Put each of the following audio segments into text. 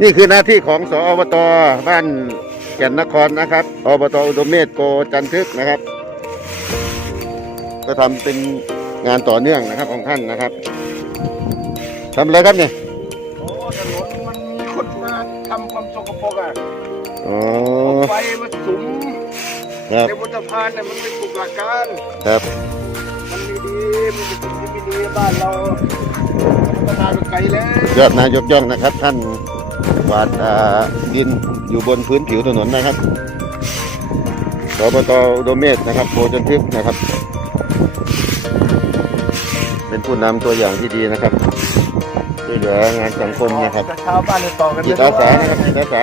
นี่คือหน้าที่ของสอบตบ้านแก่นนครนะครับอบตอุดมเมธโกจันทึกนะครับ ก็ทำเป็นงานต่อเนื่องนะครับของท่านนะครับทำอะไรครับเนี่ยโอ้ถนนมันมีคนมาทำความสกปรกอะอ๋อไฟมันสุมครับในบนสะพานเนี่ยมันไม่ถูกหลักการครับ มันไม่ดีมันเป็นสิ่งที่ไม่ดีบ้านเราพัฒนาไปไกลแล้วยอดนายกย่องนะครับท่าน กวาดอ่าดินอยู่บนพื้นผิวถนนนะครับสบตอุดมเมธนะครับโกจันทึกนะครับ เป็นผู้นำตัวอย่างที่ดีนะครับช่วยเหลืองานสังคมนะครับชาวบ้านเนี่ยต่อกันจิตอาสานะครับจิตอาสา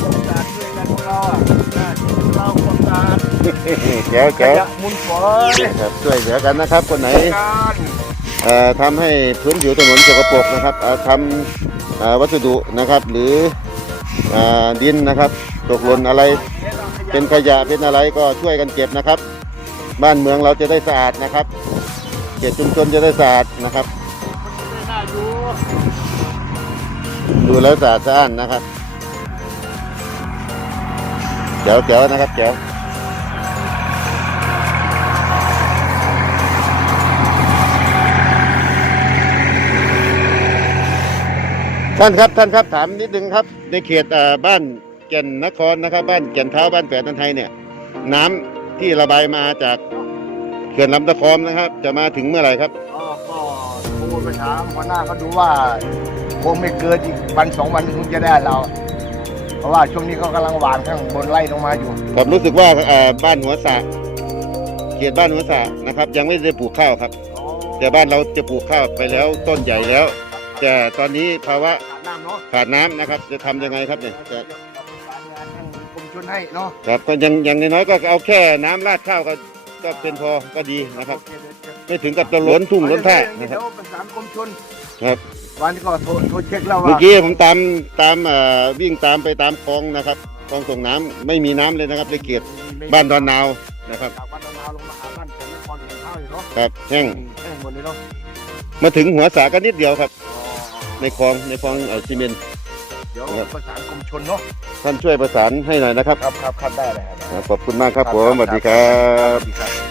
ความสะอาดด้วยกันของเราอะหน้าที่ของเราความสะอาดแจ๋วขแจ๋วยะมุนฝอยครับช่วยเหลือกันนะครับ คนไหนการเอ่อ ทำให้พื้นผิวถนนสกปรกนะครับทำวัสดุนะครับหรือดินนะครับตกหล่นอะไรเป็นขยะเป็นอะไรก็ช่วยกันเก็บนะครับ บ้านเมืองเราจะได้สะอาดนะครับเขตชุมชนจะได้สะอาดนะครับ ดูแล้วสะอาดสะอ้านนะครับแจ๋วแจ๋วนะครับแจ๋ว ท่านครับท่านครับถามนิดนึงครับ ในเขตเอ่อบ้านแก่นนครนะครับ บ้านแก่นเท้าบ้านแปดนันไทยเนี่ย น้ำที่ระบายมาจากเขื่อนลำตะคอมนะครับ จะมาถึงเมื่อไหร่ครับอ๋อก็โทรไปถามหัวหน้าเขาดูว่าคงไม่เกินอีกวันสองวันคงจะได้เรา เพราะว่าช่วงนี้เขากำลังหวานข้างบนไล่ลงมาอยู่ครับรู้สึกว่าเอ่อบ้านหัวสระเขตบ้านหัวสระนะครับ ยังไม่ได้ปลูกข้าวครับ แต่บ้านเราจะปลูกข้าวไปแล้วต้นใหญ่แล้ว แต่ตอนนี้ภาวะขาด น้ำเนาะขาดน้ำนะครับ จะทำยังไงครับเนี่ยจะการงานทางกรมชลให้เนาะครับก็ยังยังน้อยๆก็เอาแค่น้ำราดข้าวก็ก็เป็นพอก็ดีนะครับ โอเเดี๋ยวไม่ถึงกับจะล้นทุ่งล้นท่านะครับเดี๋ยวประสานกรมชลครับ วันนี้ก็โทรโทรเช็คแล้วเมื่อว่ากี้ผมตามตามเอ่อวิ่งตามไปตามคลองนะครับคลองส่งน้ำไม่มีน้ำเลยนะครับในเขตบ้านดอนนาวนะครับจากบ้านดอนนาวลงมาหาบ้านแก่นนครถึงข้าวอยู่เนาะครับแห้งแห้งหมดเลยเนาะมาถึงหัวสระก็นิดเดียวครับอ๋อ ในคลองในคลองเอ่อซีเมนต์เดี๋ยวครับประสานกรมชลเนาะท่านช่วยประสานให้หน่อยนะครับครับครับครับได้เลยครับขอบคุณมากครับผมสวัสดีครับสวัสดีครับ